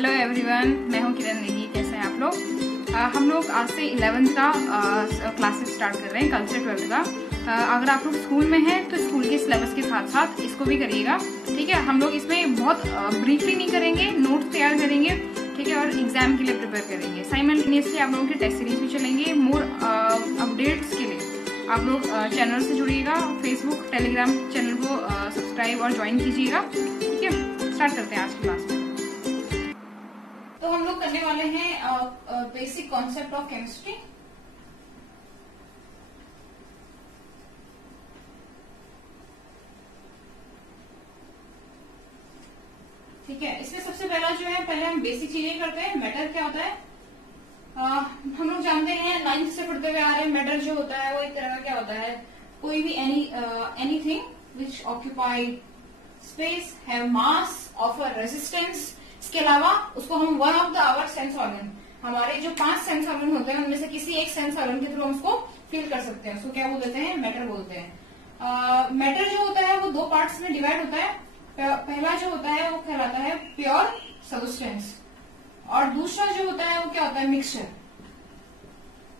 Hello everyone, मैं हूं किरण नेगी। कैसे हैं आप लोग? हम लोग आज से 11th का क्लासेस स्टार्ट कर रहे हैं, कल से 12th का। अगर आप लोग स्कूल में हैं तो स्कूल के सिलेबस के साथ साथ इसको भी करिएगा, ठीक है। हम लोग इसमें बहुत ब्रीफली नहीं करेंगे, नोट्स तैयार करेंगे, ठीक है, और एग्जाम के लिए प्रिपेयर करेंगे। साइमल्टेनियसली आप लोगों के टेस्ट सीरीज भी चलेंगे। मोर अपडेट्स के लिए आप लोग चैनल से जुड़िएगा, फेसबुक टेलीग्राम चैनल को सब्सक्राइब और ज्वाइन कीजिएगा, ठीक है। स्टार्ट करते हैं आज की क्लास। तो हम लोग करने वाले हैं बेसिक कॉन्सेप्ट ऑफ केमिस्ट्री। ठीक है, इसमें सबसे पहला जो है, पहले हम बेसिक चीजें करते हैं। मैटर क्या होता है? हम लोग जानते हैं 9th से पढ़ते हुए आ रहे हैं। मैटर जो होता है वो एक तरह का क्या होता है? कोई भी anything which occupied space, have mass, offer resistance. इसके अलावा उसको हम one of the our sense organ, हमारे जो 5 सेंस ऑर्गन होते हैं उनमें से किसी एक सेंस ऑर्गन के थ्रू हम उसको फील कर सकते हैं। उसको क्या बोल देते हैं? मैटर बोलते हैं। मैटर जो होता है वो 2 पार्ट्स में डिवाइड होता है। पहला जो होता है वो कहलाता है प्योर सब्सटेंस, और दूसरा जो होता है वो क्या होता है? मिक्सचर।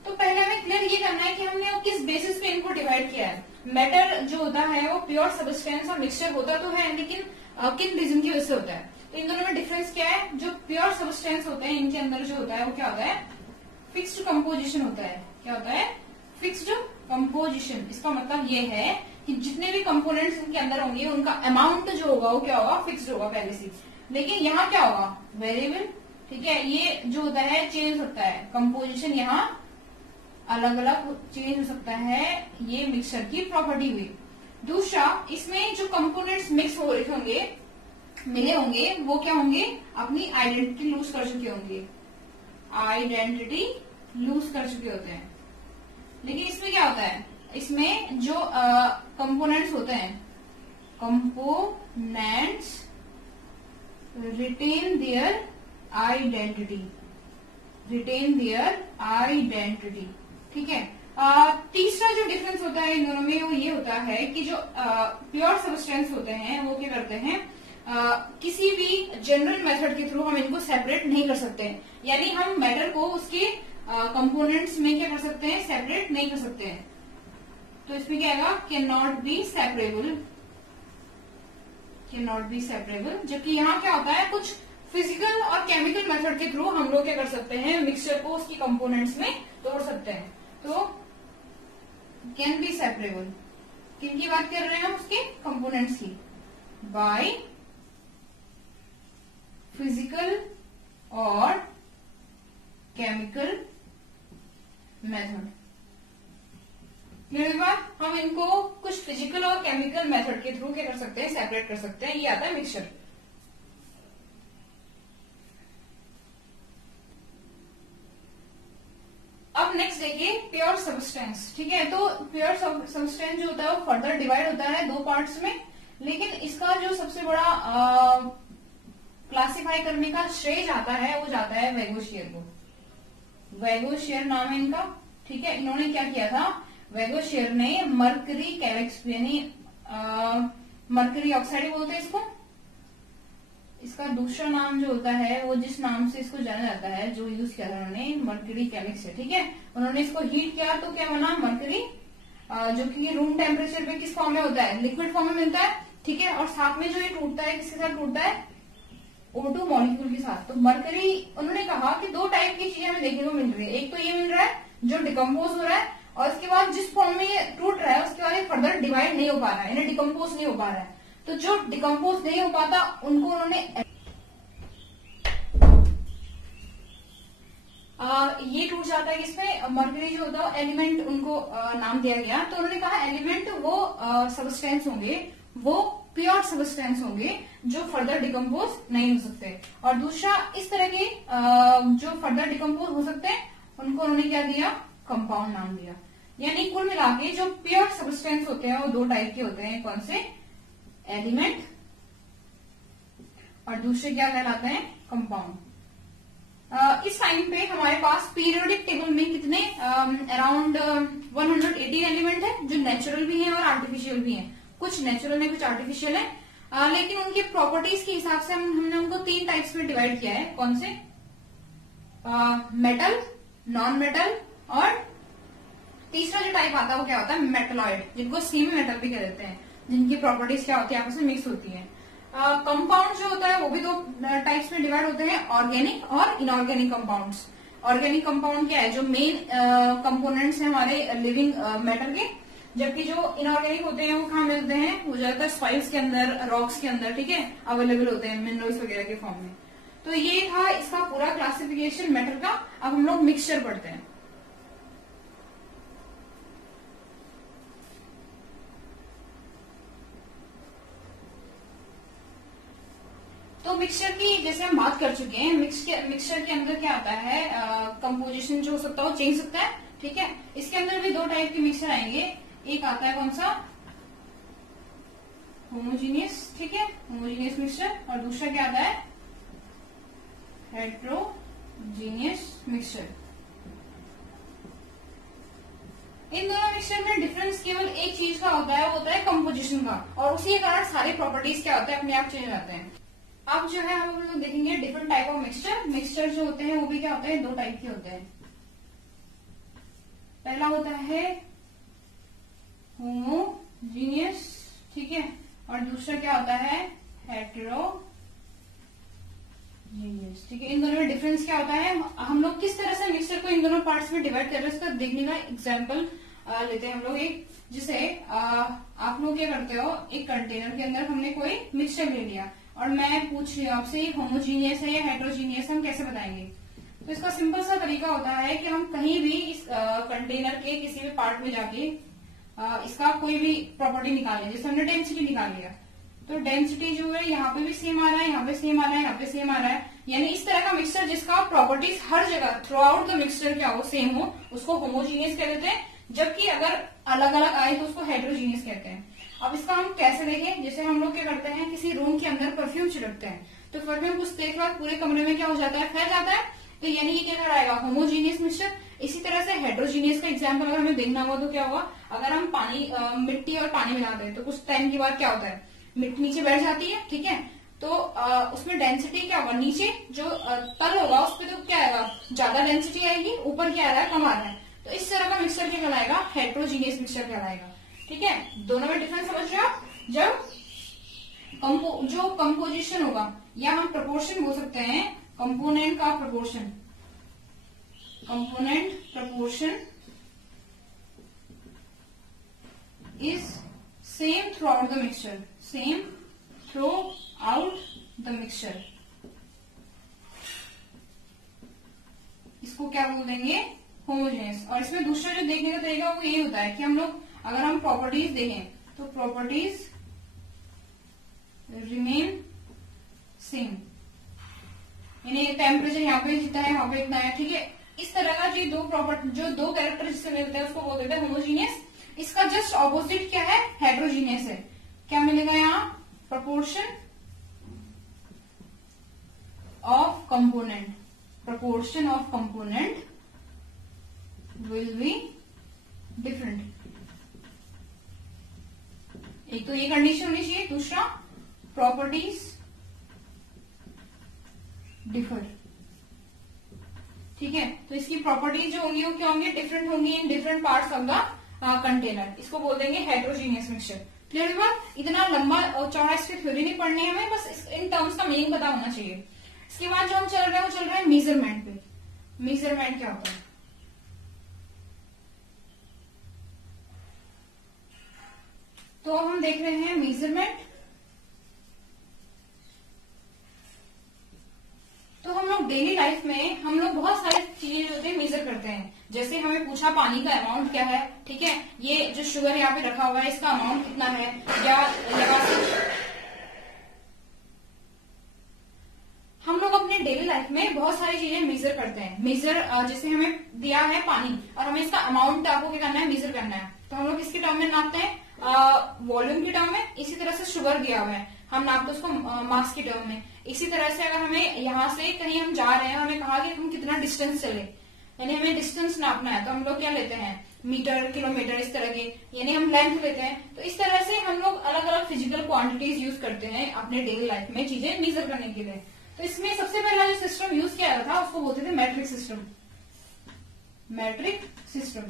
तो पहले हमें क्लियर ये करना है कि हमने वो किस बेसिस पे इनको डिवाइड किया है। मैटर जो होता है वो प्योर सब्सटेंस और मिक्सचर होता तो है, लेकिन किन रीजन की वजह से होता है। तो इन दोनों में डिफरेंस क्या है? जो प्योर सब्सटेंस होते हैं इनके अंदर जो होता है वो क्या होता है? फिक्स्ड कंपोजिशन होता है। क्या होता है? Fixed composition. इसका मतलब ये है कि जितने भी कंपोनेंट्स इनके अंदर होंगे उनका अमाउंट जो होगा वो क्या होगा? फिक्स्ड होगा पहले से। लेकिन यहाँ क्या होगा? वेरिएबल। ठीक है, ये जो होता है चेंज होता है। कंपोजिशन यहाँ अलग अलग चेंज हो सकता है। ये मिक्सचर की प्रॉपर्टी हुई। दूसरा, इसमें जो कंपोनेंट्स मिक्स हो रहे होंगे, मिले होंगे, वो क्या होंगे? अपनी आइडेंटिटी लूज कर चुके होंगे। आइडेंटिटी लूज कर चुके होते हैं। लेकिन इसमें क्या होता है? इसमें जो कंपोनेंट्स होते हैं, components retain their identity, retain their identity. ठीक है। तीसरा जो डिफरेंस होता है इन दोनों में वो ये होता है कि जो प्योर सब्सटेंस होते हैं वो क्या करते हैं? किसी भी जनरल मेथड के थ्रू हम इनको सेपरेट नहीं कर सकते हैं। यानी हम मैटर को उसके कंपोनेंट्स में क्या कर सकते हैं? सेपरेट नहीं कर सकते हैं। तो इसमें क्या आएगा? Can not be separable, can not be separable. जबकि यहाँ क्या होता है? कुछ फिजिकल और केमिकल मेथड के थ्रू हम लोग क्या कर सकते हैं? मिक्सचर को उसकी कंपोनेंट्स में तोड़ सकते हैं। तो कैन बी सेपरेबल। किन की बात कर रहे हैं हम? उसके कंपोनेंट्स की। बाय फिजिकल और केमिकल मेथड। क्लियर बात? हम इनको कुछ फिजिकल और केमिकल मेथड के थ्रू क्या कर सकते हैं? सेपरेट कर सकते हैं। ये आता है मिक्सचर। अब नेक्स्ट देखिए प्योर सब्सटेंस। ठीक है, तो प्योर सब्सटेंस जो होता है वो फर्दर डिवाइड होता है 2 पार्ट्स में। लेकिन इसका जो सबसे बड़ा क्लासिफाई करने का श्रेय जाता है वो जाता है वेगोशियर को। वेगोशियर नाम है इनका। ठीक है, इन्होंने क्या किया था? वेगोशियर ने मरकरी कैलेक्स, यानी मरकरी ऑक्साइड बोलते हैं इसको। इसका दूसरा नाम जो होता है वो जिस नाम से इसको जाना जाता है, जो यूज किया था उन्होंने, मरकरी कैलिक्स है। ठीक है, उन्होंने इसको हीट किया तो क्या बना? मरकरी, जो कि रूम टेम्परेचर पे किस फॉर्म में होता है? लिक्विड फॉर्म में मिलता है। ठीक है, और साथ में जो ये टूटता है किसके साथ टूटता है? O2 मॉलिक्यूल के साथ। तो मरकरी, उन्होंने कहा कि 2 टाइप की चीजें हमें देखने को मिल रही है। एक तो ये मिल रहा है जो डिकम्पोज हो रहा है, और इसके बाद जिस फॉर्म में ये टूट रहा है उसके बाद ये फर्दर डिवाइड नहीं हो पा रहा है, इन्हें डिकम्पोज नहीं हो पा रहा है। तो जो डिकम्पोज नहीं हो पाता उनको उन्होंने ये टूट जाता है। इसमें मरकरी जो होता है एलिमेंट, उनको नाम दिया गया। तो उन्होंने कहा एलिमेंट वो सब्सटेंस होंगे, वो प्योर सब्सटेंस होंगे जो फर्दर डिकम्पोज नहीं हो सकते। और दूसरा, इस तरह के जो फर्दर डिकम्पोज हो सकते हैं उनको उन्होंने क्या दिया? कंपाउंड नाम दिया। यानी कुल मिला के जो प्योर सब्सटेंस होते हैं वो 2 टाइप के होते हैं। कौन से? एलिमेंट, और दूसरे क्या कहलाते हैं? कंपाउंड। इस टाइम पे हमारे पास पीरियोडिक टेबल में कितने अराउंड 180 एलिमेंट है, जो नेचुरल भी हैं और आर्टिफिशियल भी हैं। कुछ नेचुरल है, कुछ आर्टिफिशियल है। लेकिन उनकी प्रॉपर्टीज के हिसाब से हमने उनको 3 टाइप्स में डिवाइड किया है। कौन से? मेटल, नॉन मेटल, और तीसरा जो टाइप आता है वो क्या होता है? मेटलॉइड, जिनको सेमी मेटल भी कह देते हैं, जिनकी प्रॉपर्टीज क्या होती है? आपस में मिक्स होती है। कंपाउंड जो होता है वो भी 2 टाइप्स में डिवाइड होते हैं, ऑर्गेनिक और इनऑर्गेनिक कंपाउंड्स। ऑर्गेनिक कंपाउंड क्या है? जो मेन कंपोनेंट्स हैं हमारे लिविंग मैटर के, जबकि जो इनऑर्गेनिक होते हैं वो कहाँ मिलते हैं? वो ज्यादातर सॉइल्स के अंदर, रॉक्स के अंदर, ठीक है, अवेलेबल होते हैं मिनरल्स वगैरह के फॉर्म में। तो ये था इसका पूरा क्लासिफिकेशन मैटर का। अब हम लोग मिक्सचर पढ़ते हैं। तो मिक्सचर की जैसे हम बात कर चुके हैं, मिक्सचर के अंदर क्या आता है? कंपोजिशन जो हो सकता है वो चेंज सकता है, ठीक है। इसके अंदर भी 2 टाइप के मिक्सचर आएंगे। एक आता है कौन सा? होमोजीनियस, ठीक है, होमोजीनियस मिक्सचर, और दूसरा क्या आता है? Heterogeneous mixture. इन दोनों मिक्सचर में डिफरेंस केवल एक चीज का होता है, वो होता है कंपोजिशन का, और उसी के कारण सारी प्रॉपर्टीज क्या होता है? अपने आप चेंज हो जाते हैं। अब जो है हम लोग देखेंगे different type of mixture. Mixture जो होते हैं वो भी क्या होते हैं? 2 टाइप के होते हैं। पहला होता है होमोजीनियस, ठीक है, और दूसरा क्या होता है? हेट्रोजीनियस, ठीक है। इन दोनों में डिफरेंस क्या होता है? हम लोग किस तरह से मिक्सचर को इन दोनों पार्ट्स में डिवाइड कर रहे हैं इसका देखने का एग्जाम्पल लेते हैं हम लोग। एक जिसे आप लोग क्या करते हो, एक कंटेनर के अंदर हमने कोई मिक्सचर ले लिया और मैं पूछ रही हूँ आपसे होमोजीनियस है या हेट्रोजीनियस है, हम कैसे बताएंगे? तो इसका सिंपल सा तरीका होता है कि हम कहीं भी इस कंटेनर के किसी भी पार्ट में जाके इसका कोई भी प्रॉपर्टी निकालें। जैसे हमने डेंसिटी निकाल लिया, तो डेंसिटी जो है यहाँ पे भी सेम आ रहा है, यहाँ पे सेम आ रहा है, यहाँ पे सेम आ रहा है। यानी इस तरह का मिक्सचर जिसका प्रॉपर्टीज हर जगह थ्रू आउट द मिक्सचर क्या हो? सेम हो, उसको होमोजीनियस कह देते हैं। जबकि अगर अलग अलग आए तो उसको हेट्रोजीनियस कहते हैं। अब इसका हम कैसे देखें? जैसे हम लोग क्या करते हैं, किसी रूम के अंदर परफ्यूम छिड़कते हैं, तो परफ्यूम कुछ देर बाद पूरे कमरे में क्या हो जाता है? फैल जाता है। तो यानी ये क्या आएगा? Homogeneous mixture. इसी तरह से हेट्रोजीनियस का एग्जाम्पल अगर हमें देखना हुआ तो क्या हुआ? अगर हम मिट्टी और पानी मिलाते हैं तो कुछ टाइम के बाद क्या होता है? मिट्टी नीचे बैठ जाती है, ठीक है, तो उसमें डेंसिटी क्या होगा? नीचे जो तल होगा उस पर तो क्या आएगा? ज्यादा डेंसिटी आएगी, ऊपर क्या आ रहा है? कम आ रहा है। तो इस तरह का मिक्सचर क्या कहलाएगा? हेट्रोजीनियस मिक्सचर कहलाएगा, ठीक है। दोनों में डिफरेंस समझ रहे हो आप? जब जो कंपोजिशन होगा, या हम प्रपोर्शन बोल सकते हैं, कंपोनेंट का proportion, component proportion is same through out the mixture, same through out the mixture. इसको क्या बोल देंगे? होमोजेनियस। और इसमें दूसरा जो देखने का तरीका वो ये होता है कि हम लोग अगर हम प्रॉपर्टीज देखें तो प्रॉपर्टीज रिमेन सेम, यानी टेम्परेचर यहाँ पे जितना है वहां पे इतना है, ठीक है। इस तरह का जो दो कैरेक्टर जिससे मिलते हैं उसको बोल देते हैं होमोजीनियस। इसका जस्ट ऑपोजिट क्या है? हेट्रोजीनियस है। क्या मिलेगा यहाँ? Proportion of component, proportion of component will be different। एक तो ये कंडीशन होनी चाहिए, दूसरा प्रॉपर्टीज डिफर, ठीक है। तो इसकी प्रॉपर्टीज जो होंगी वो क्या होंगी? डिफरेंट होंगी in different parts of the container. इसको बोल देंगे हेट्रोजीनियस मिक्सचर। क्लियर हुआ? इतना लंबा और चौड़ा इसकी थ्योरी नहीं पढ़नी है हमें, बस इन टर्म्स का मीनिंग पता होना चाहिए। इसके बाद जो हम चल रहे हैं वो चल रहा है मेजरमेंट पे। मेजरमेंट क्या होता है? तो हम देख रहे हैं मेजरमेंट। तो हम लोग डेली लाइफ में हम लोग बहुत सारी चीजें जो होती है मेजर करते हैं। जैसे हमें पूछा पानी का अमाउंट क्या है, ठीक है, ये जो शुगर यहाँ पे रखा हुआ है इसका अमाउंट कितना है, या हम लोग अपने डेली लाइफ में बहुत सारी चीजें मेजर करते हैं। मेजर जैसे हमें दिया है पानी और हमें इसका अमाउंट आपको क्या करना है? मेजर करना है। तो हम लोग किसके टर्म में नापते हैं? वॉल्यूम की टर्म में। इसी तरह से शुगर दिया हुआ है, हम नापते उसको मास की टर्म में। इसी तरह से अगर हमें यहाँ से कहीं हम जा रहे हैं, हमें कहा कि हम कितना डिस्टेंस चले, यानी हमें डिस्टेंस नापना है, तो हम लोग क्या लेते हैं? मीटर, किलोमीटर, इस तरह के, यानी हम लेंथ लेते हैं। तो इस तरह से हम लोग अलग अलग फिजिकल क्वांटिटीज यूज करते हैं अपने डेली लाइफ में चीजें मेजर करने के लिए। तो इसमें सबसे पहला जो सिस्टम यूज किया जाता था उसको बोलते थे मैट्रिक सिस्टम। मैट्रिक सिस्टम,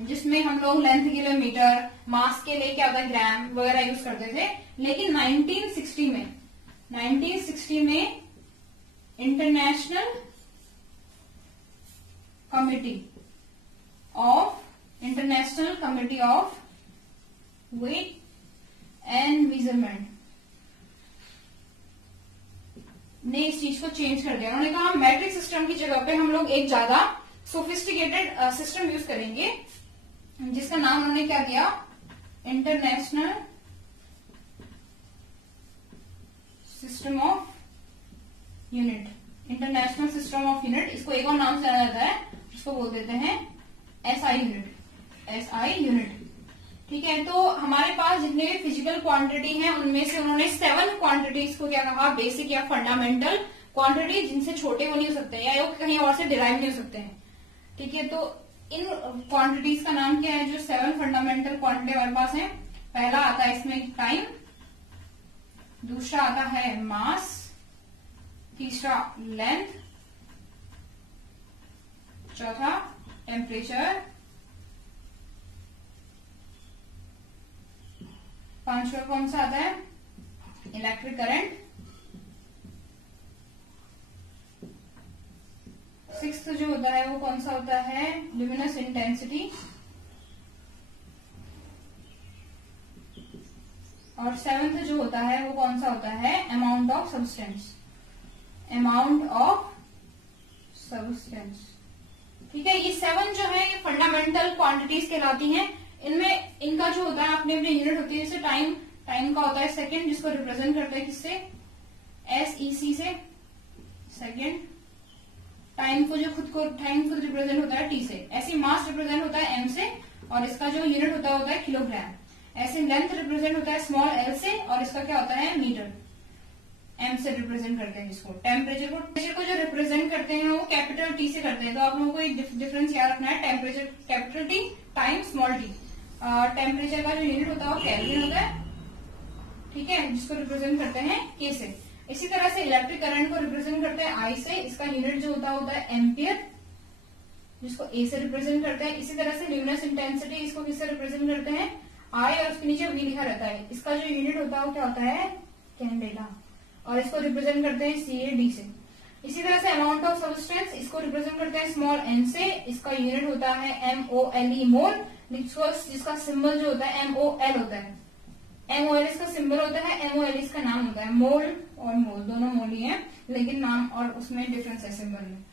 जिसमें हम लोग लेंथ के लिए मीटर, मास के लिए क्या होता है ग्राम वगैरह यूज करते थे। लेकिन 1960 में International Committee of Weight and Measurement ने इस चीज को चेंज कर दिया। उन्होंने कहा मैट्रिक सिस्टम की जगह पे हम लोग एक ज्यादा सोफिस्टिकेटेड सिस्टम यूज करेंगे, जिसका नाम उन्होंने क्या दिया, international system of unit. International system of unit, इसको एक और नाम से जाना जाता है, इसको बोल देते हैं एसआई यूनिट। एसआई यूनिट, ठीक है। तो हमारे पास जितने भी फिजिकल क्वांटिटी हैं उनमें से उन्होंने 7 क्वांटिटीज को क्या कहा, बेसिक या फंडामेंटल क्वांटिटी, जिनसे छोटे वो नहीं हो सकते या कहीं और से डिराइव नहीं हो सकते हैं, ठीक है। तो इन क्वांटिटीज का नाम क्या है, जो 7 फंडामेंटल क्वांटिटी हमारे पास है। पहला आता है इसमें टाइम, दूसरा आता है मास, तीसरा लेंथ, चौथा टेम्परेचर, पांचवा कौन सा आता है, इलेक्ट्रिक करंट, सिक्स्थ जो होता है वो कौन सा होता है, ल्यूमिनस इंटेंसिटी, और 7th जो होता है वो कौन सा होता है, amount of substance. Amount of substance, ठीक है। ये 7 जो है ये फंडामेंटल क्वांटिटीज कहलाती हैं। इनमें इनका जो होता है अपने अपने यूनिट होती है। जैसे टाइम का होता है सेकंड, जिसको रिप्रेजेंट करते हैं किससे, SEC से, सेकंड। टाइम को रिप्रेजेंट होता है T से। ऐसे मास रिप्रेजेंट होता है M से, और इसका जो यूनिट होता है किलोग्राम। ऐसे लेंथ रिप्रेजेंट होता है स्मॉल l से, और इसका क्या होता है मीटर, M से रिप्रेजेंट करते हैं इसको। टेम्परेचर को जो रिप्रेजेंट करते हैं वो कैपिटल T से करते हैं। तो आप लोगों को एक डिफरेंस याद रखना है, temperature capital T, time small t। Temperature का जो यूनिट होता है वो केल्विन होता है, ठीक है, जिसको रिप्रेजेंट करते हैं K से। इसी तरह से इलेक्ट्रिक करंट को रिप्रेजेंट करते हैं I से, इसका यूनिट जो होता है एम्पियर, जिसको A से रिप्रेजेंट करते हैं। इसी तरह से ल्यूमिनस इंटेंसिटी, इसको किससे रिप्रेजेंट करते हैं, I, और उसके नीचे V लिखा रहता है। इसका जो यूनिट होता है वो क्या होता है, कैंडेला, और इसको रिप्रेजेंट करते हैं CAD से। इसी तरह से अमाउंट ऑफ सब्सटेंस, इसको रिप्रेजेंट करते हैं स्मॉल n से, इसका यूनिट होता है MOLE, मोल, जिसका सिंबल जो होता है MOL होता है। MOL इसका सिंबल होता है, MOL इसका नाम होता है। मोल और मोल दोनों मोल ही है, लेकिन नाम और उसमें डिफरेंस है सिंबल में।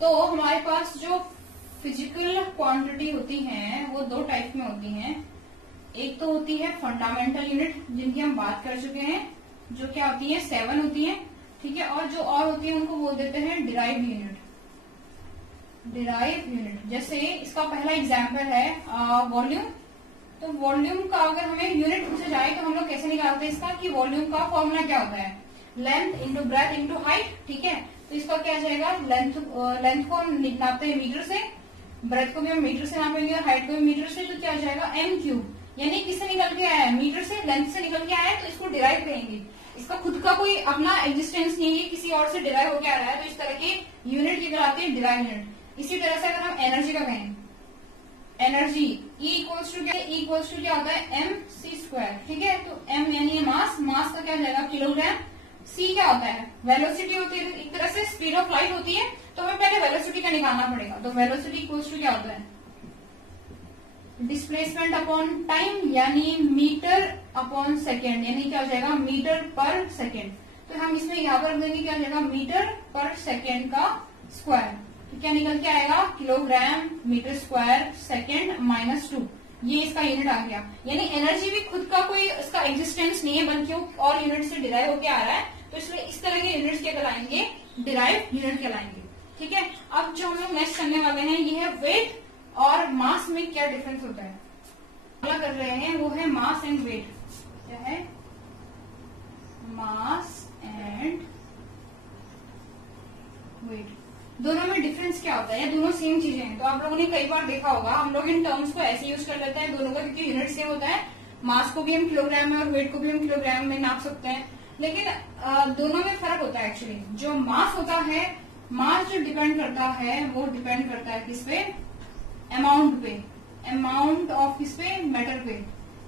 तो हमारे पास जो फिजिकल क्वांटिटी होती है वो 2 टाइप में होती हैं। एक तो होती है फंडामेंटल यूनिट, जिनकी हम बात कर चुके हैं, जो क्या होती है 7 होती है, ठीक है। और जो और होती है उनको बोल देते हैं डिराइव यूनिट। डिराइव यूनिट, जैसे इसका पहला एग्जाम्पल है वॉल्यूम। तो वॉल्यूम का अगर हमें यूनिट पूछा जाए तो हम लोग कैसे निकालते हैं इसका, कि वॉल्यूम का फॉर्मूला क्या होता है, length into breadth into height, ठीक है। तो इसका क्या आ जाएगा, लेंथ को हम नापते हैं मीटर से, ब्रेथ को भी हम मीटर से नापेंगे, और हाइट को भी मीटर से, तो क्या आ जाएगा m3। यानी किससे निकल के आया है, मीटर से, लेंथ से निकल के आया है, तो इसको डिराइव करेंगे। इसका खुद का कोई अपना एग्जिस्टेंस नहीं है, किसी और से डिराइव होकर आ रहा है, तो इस तरह के यूनिट की कहलाती है डिराइव यूनिट। इसी तरह से अगर हम एनर्जी का कहें, एनर्जी E इक्वल्स टू क्या होता है mc², ठीक है। तो m यानी मास, मास का क्या हो जाएगा किलोग्राम। C क्या होता है, वेलोसिटी होती है, एक तरह से स्पीड ऑफ लाइट होती है, तो हमें पहले वेलोसिटी का निकालना पड़ेगा। तो वेलोसिटी इक्वल्स टू क्या होता है, डिस्प्लेसमेंट अपॉन टाइम, यानी मीटर अपॉन सेकेंड, यानी क्या हो जाएगा मीटर पर सेकेंड। तो हम इसमें यहाँ पर रख देंगे, क्या हो जाएगा मीटर पर सेकेंड का स्क्वायर। तो क्या निकल के आएगा, किलोग्राम मीटर स्क्वायर सेकेंड -2, ये इसका यूनिट आ गया। यानी एनर्जी भी खुद का कोई इसका एग्जिस्टेंस नहीं है, बल्कि वो और यूनिट से डिराइव होकर आ रहा है, तो इसलिए इस तरह के यूनिट्स क्या कहलाएंगे, डिराइव यूनिट कहलाएंगे, ठीक है। अब जो हम लोग नेक्स्ट करने वाले हैं ये है वेट और मास में क्या डिफरेंस होता है। अगला कर रहे हैं वो है मास एंड वेट। क्या है, मास एंड वेट। दोनों में डिफरेंस क्या होता है, या दोनों सेम चीजें हैं? तो आप लोगों ने कई बार देखा होगा, हम लोग इन टर्म्स को ऐसे यूज कर लेते हैं दोनों का, क्योंकि यूनिट सेम होता है। मास को भी हम किलोग्राम में और वेट को भी हम किलोग्राम में नाप सकते हैं, लेकिन दोनों में फर्क होता है एक्चुअली। जो मास होता है, मास जो डिपेंड करता है वो डिपेंड करता है किस पे, अमाउंट पे, अमाउंट ऑफ किस पे, मैटर पे।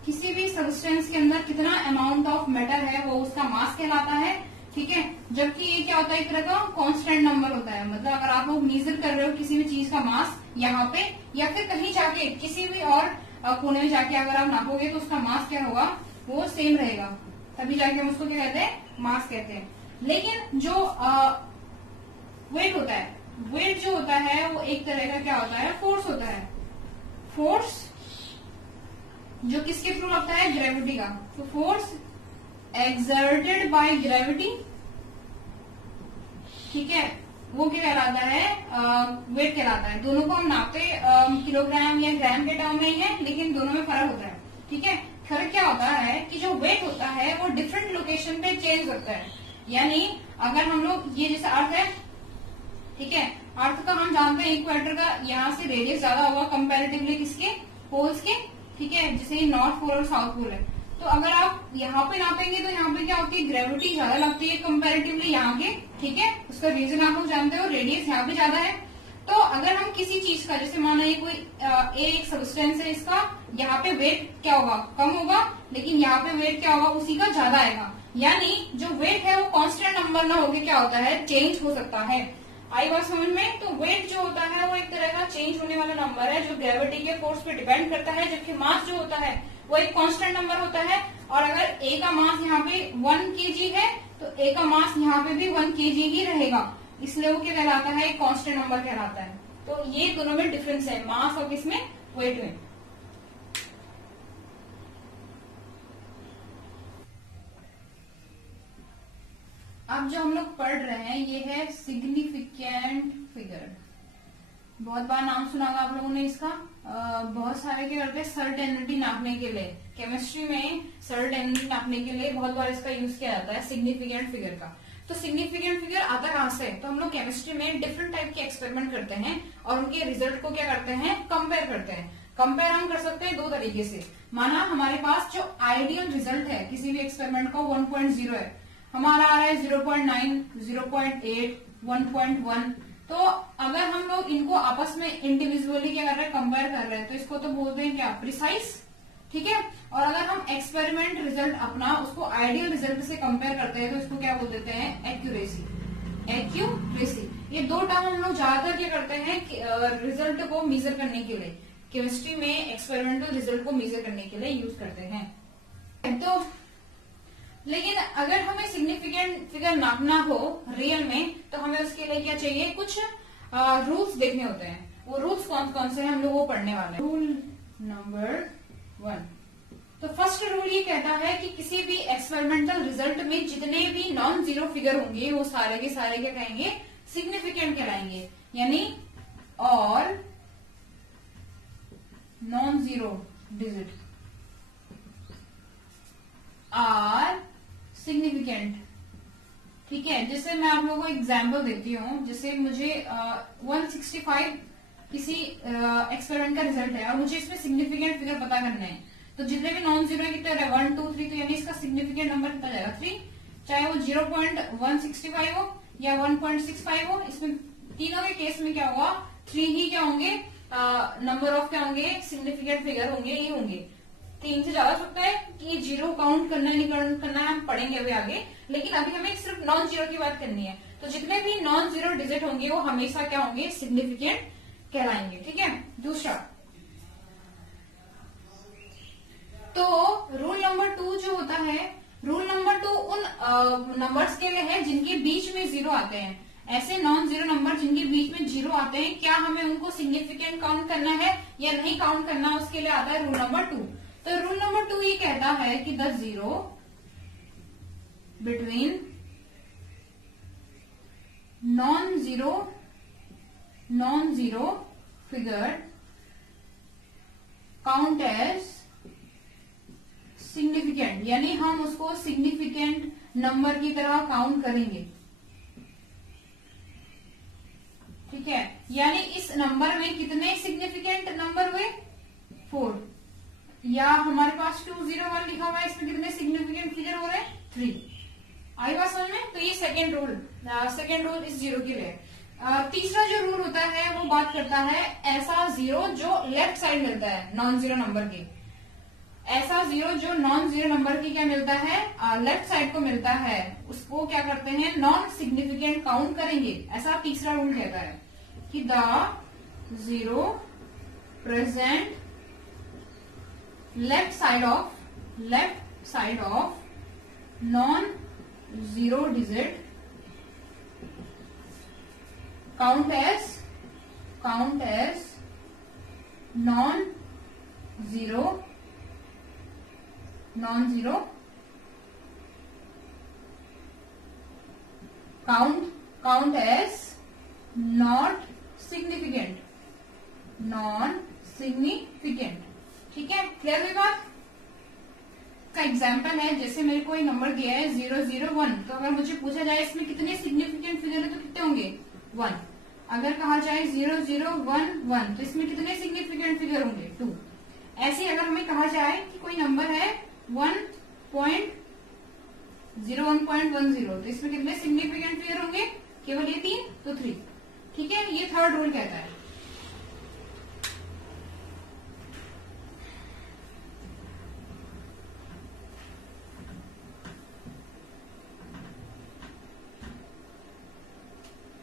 किसी भी सब्सटेंस के अंदर कितना अमाउंट ऑफ मैटर है वो उसका मास कहलाता है, ठीक है। जबकि ये क्या होता है, एक तरह का कांस्टेंट नंबर होता है। मतलब अगर आप लोग मेजर कर रहे हो किसी भी चीज का मास यहाँ पे, या फिर कहीं जाके किसी भी और कोने में जाके अगर आप नापोगे तो उसका मास क्या होगा, वो सेम रहेगा, तभी जाके हम उसको क्या कहते हैं, मास कहते हैं। लेकिन जो वेट होता है, वेट जो होता है वो एक तरह का क्या होता है, फोर्स होता है। फोर्स जो किसके थ्रू लगता है, ग्रेविटी का। तो फोर्स एक्सर्टेड बाय ग्रेविटी, ठीक है, वो क्या कहलाता है, वेट कहलाता है। दोनों को हम नापते किलोग्राम या ग्राम के टर्म में ही है, लेकिन दोनों में फर्क होता है, ठीक है। फर्क क्या होता है कि जो वेट होता है वो डिफरेंट लोकेशन पे चेंज होता है। यानी अगर हम लोग, ये जैसे अर्थ है, ठीक है, अर्थ का हम जानते हैं इक्वेटर का यहाँ से रेडियस ज्यादा होगा कंपैरेटिवली किसके, पोल्स के, ठीक है। जैसे ये नॉर्थ पोल और साउथ पोल है, तो अगर आप यहाँ पे नापेंगे तो यहाँ पे क्या होती है, ग्रेविटी ज्यादा लगती है कंपैरेटिवली यहाँ के, ठीक है। उसका रीजन आप लोग जानते हो, रेडियस यहाँ पे ज्यादा है। तो अगर हम किसी चीज का, जैसे माना ये कोई एक सब्सटेंस है, इसका यहाँ पे वेट क्या होगा, कम होगा, लेकिन यहाँ पे वेट क्या होगा, उसी का ज्यादा आएगा। यानी जो वेट है वो कांस्टेंट नंबर ना होके क्या होता है, चेंज हो सकता है। आई बात समझ में? तो वेट जो होता है वो एक तरह का चेंज होने वाला नंबर है जो ग्रेविटी के फोर्स पे डिपेंड करता है, जबकि मास जो होता है वो एक कांस्टेंट नंबर होता है। और अगर ए का मास यहाँ पे 1 kg है तो ए का मास यहाँ पे भी 1 kg ही रहेगा, इसलिए वो क्या कहलाता है, एक कांस्टेंट नंबर कहलाता है। तो ये दोनों में डिफरेंस है, मास और किसमें, वेट में। अब जो हम लोग पढ़ रहे हैं ये है सिग्निफिकेंट फिगर। बहुत बार नाम सुना होगा आप लोगों ने इसका। बहुत सारे क्या करते हैं, सर्टेनिटी नापने के लिए, केमिस्ट्री में सर्टेनिटी नापने के लिए बहुत बार इसका यूज किया जाता है, सिग्निफिकेंट फिगर का। तो सिग्निफिकेंट फिगर आता कहां से? तो हम लोग केमिस्ट्री में डिफरेंट टाइप के एक्सपेरिमेंट करते हैं और उनके रिजल्ट को क्या करते हैं, कंपेयर करते हैं। कंपेयर हम कर सकते हैं दो तरीके से। माना हमारे पास जो आइडियल रिजल्ट है किसी भी एक्सपेरिमेंट का 1.0 है, हमारा आ रहा है 0.9, 0.8, 1.1। तो अगर हम लोग इनको आपस में इंडिविजुअली क्या कर रहे हैं, कंपेयर कर रहे हैं, तो इसको तो बोलते हैं क्या, प्रिसाइज, ठीक है। और अगर हम एक्सपेरिमेंट रिजल्ट अपना उसको आइडियल रिजल्ट से कंपेयर करते हैं तो इसको क्या बोल देते हैं, एक्यूरेसी। एक्यूरेसी, ये दो टर्म हम लोग ज्यादातर क्या करते हैं, रिजल्ट को मेजर करने के लिए, केमिस्ट्री में एक्सपेरिमेंटल रिजल्ट को मेजर करने के लिए यूज करते हैं। तो लेकिन अगर हमें सिग्निफिकेंट फिगर नापना हो रियल में, तो हमें उसके लिए क्या चाहिए, कुछ रूल्स देखने होते हैं। वो रूल्स कौन कौन से हैं हम लोग वो पढ़ने वाले हैं। रूल नंबर 1, तो फर्स्ट रूल ये कहता है कि किसी भी एक्सपेरिमेंटल रिजल्ट में जितने भी नॉन जीरो फिगर होंगे वो सारे के सारे क्या कहेंगे, सिग्निफिकेंट कहलाएंगे। यानी और non zero digit are significant, ठीक है। जैसे मैं आप लोगों को एग्जाम्पल देती हूँ, जैसे मुझे 165 किसी एक्सपेरिमेंट का रिजल्ट है और मुझे इसमें सिग्निफिकेंट फिगर पता करना है, तो जितने भी नॉन जीरो है कितने, 1, 2, 3, तो यानी इसका सिग्निफिकेंट नंबर कितना जाएगा, 3। चाहे वो 0.165 हो या 1.65 हो, इसमें तीनों के केस में क्या होगा, 3 ही क्या होंगे, नंबर ऑफ क्या होंगे, सिग्निफिकेंट फिगर होंगे, ये होंगे। 3 से ज्यादा हो सकता है कि जीरो काउंट करना नहीं करना है, हम पढ़ेंगे अभी आगे, लेकिन अभी हमें सिर्फ नॉन जीरो की बात करनी है। तो जितने भी नॉन जीरो डिजिट होंगे वो हमेशा क्या होंगे, सिग्निफिकेंट कहलाएंगे, ठीक है। दूसरा, तो रूल नंबर 2 जो होता है, रूल नंबर 2 उन नंबर्स के लिए है जिनके बीच में जीरो आते हैं। ऐसे नॉन जीरो नंबर जिनके बीच में जीरो आते हैं, क्या हमें उनको सिग्निफिकेंट काउंट करना है या नहीं काउंट करना, उसके लिए आता है रूल नंबर 2। तो रूल नंबर 2 ये कहता है कि the zero between non zero figure count as significant, यानी हम उसको सिग्निफिकेंट नंबर की तरह काउंट करेंगे। ठीक है, यानी इस नंबर में कितने सिग्निफिकेंट नंबर हुए? 4। या हमारे पास 201 लिखा हुआ है, इसमें कितने सिग्निफिकेंट फिगर हो रहे हैं? 3। आई बात समझ में? तो ये सेकेंड रूल इस जीरो के लिए। तीसरा जो रूल होता है वो बात करता है ऐसा जीरो जो लेफ्ट साइड मिलता है नॉन जीरो नंबर के। ऐसा जीरो जो नॉन जीरो नंबर की क्या मिलता है? लेफ्ट साइड को मिलता है, उसको क्या करते हैं? नॉन सिग्निफिकेंट काउंट करेंगे। ऐसा तीसरा रूल कहता है कि the zero present left side of non zero digit count as non-zero count as not significant। ठीक है, क्लियर हुई बात? का एग्जाम्पल है, जैसे मेरे को एक नंबर दिया है 001, तो अगर मुझे पूछा जाए इसमें कितने सिग्निफिकेंट फिगर है तो कितने होंगे? 1। अगर कहा जाए 0011 तो इसमें कितने सिग्निफिकेंट फिगर होंगे? 2। ऐसे अगर हमें कहा जाए कि कोई नंबर है 1.0110 तो इसमें कितने सिग्निफिकेंट फिगर होंगे? केवल ये 3, तो 3। ठीक है, ये थर्ड रूल कहता है।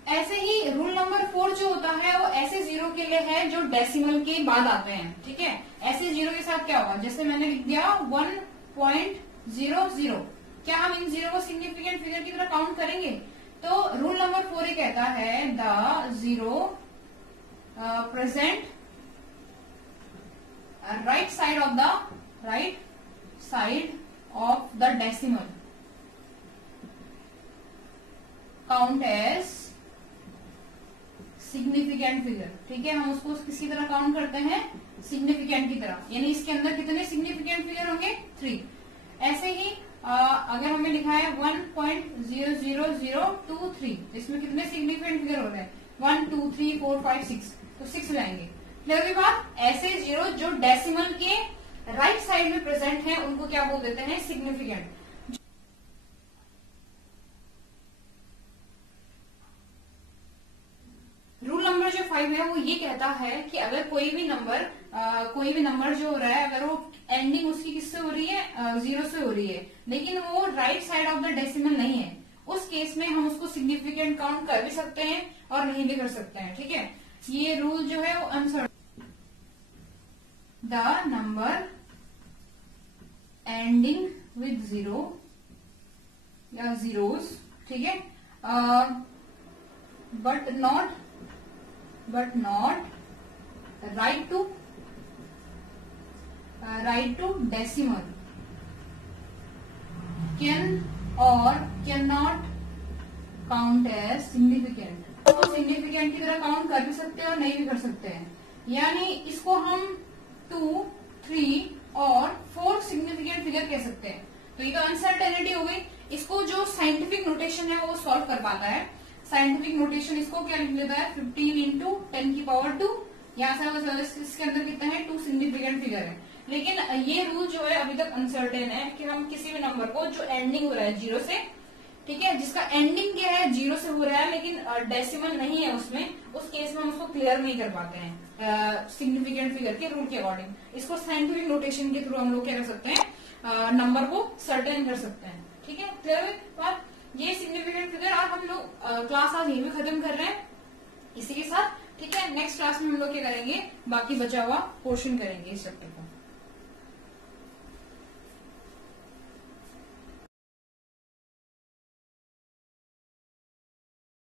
ऐसे ही रूल नंबर 4 जो होता है वो ऐसे जीरो के लिए है जो डेसिमल के बाद आते हैं। ठीक है, ऐसे जीरो के साथ क्या होगा? जैसे मैंने लिख दिया 1.00, क्या हम इन जीरो को सिग्निफिकेंट फिगर की तरह काउंट करेंगे? तो रूल नंबर 4 ये कहता है the zero present right side of the decimal count as significant figure. ठीक है, हम उसको किसी तरह काउंट करते हैं? सिग्निफिकेंट की तरह, यानी इसके अंदर कितने सिग्निफिकेंट फिगर होंगे? 3। ऐसे ही अगर हमें लिखा है 1.00023 तो इसमें कितने सिग्निफिकेंट फिगर हो रहे हैं? 1 2 3 4 5 6, तो 6 लाएंगे। क्लियर हुई बात? ऐसे जीरो जो डेसिमल के राइट साइड में प्रेजेंट है उनको क्या बोल देते हैं? सिग्निफिकेंट। रूल नंबर जो 5 है वो ये कहता है कि अगर कोई भी नंबर जो हो रहा है, अगर वो एंडिंग उसकी किससे हो रही है? 0 से हो रही है, लेकिन वो right side of the decimal नहीं है, उस केस में हम उसको सिग्निफिकेंट काउंट कर भी सकते हैं और नहीं भी कर सकते हैं। ठीक है, ये रूल जो है वो uncertain. The number ending with 0 या zeros, ठीक है, but not right to decimal can or cannot count as significant। तो सिग्निफिकेंट की तरह काउंट कर भी सकते हैं और नहीं भी कर सकते हैं, यानी इसको हम 2, 3 और 4 सिग्निफिकेंट फिगर कह सकते हैं। तो ये तो अनसर्टेनिटी हो गई। इसको जो साइंटिफिक नोटेशन है वो सॉल्व कर पाता है। साइंटिफिक नोटेशन इसको क्या लिख लेता है? 15 × 10⁻²। यहाँ से इसके अंदर कितना है? 2 सिग्निफिकेंट फिगर है। लेकिन ये रूल जो है अभी तक अनसर्टेन है कि हम किसी भी नंबर को जो एंडिंग हो रहा है 0 से, ठीक है, जिसका एंडिंग क्या है 0 से हो रहा है लेकिन डेसिमल नहीं है उसमें, उस केस में हम उसको क्लियर नहीं कर पाते हैं सिग्निफिकेंट फिगर के रूल के अकॉर्डिंग। इसको साइंटिफिक नोटेशन के थ्रू हम लोग क्या कर सकते हैं? नंबर को सर्टेन कर सकते हैं। ठीक है, क्लियर हुई बात? ये सिग्निफिकेंट फिगर। और हम लोग क्लास आज यही भी खत्म कर रहे हैं इसी के साथ। ठीक है, नेक्स्ट क्लास में हम लोग क्या करेंगे? बाकी बचा हुआ पोर्शन करेंगे इस चैप्टर का।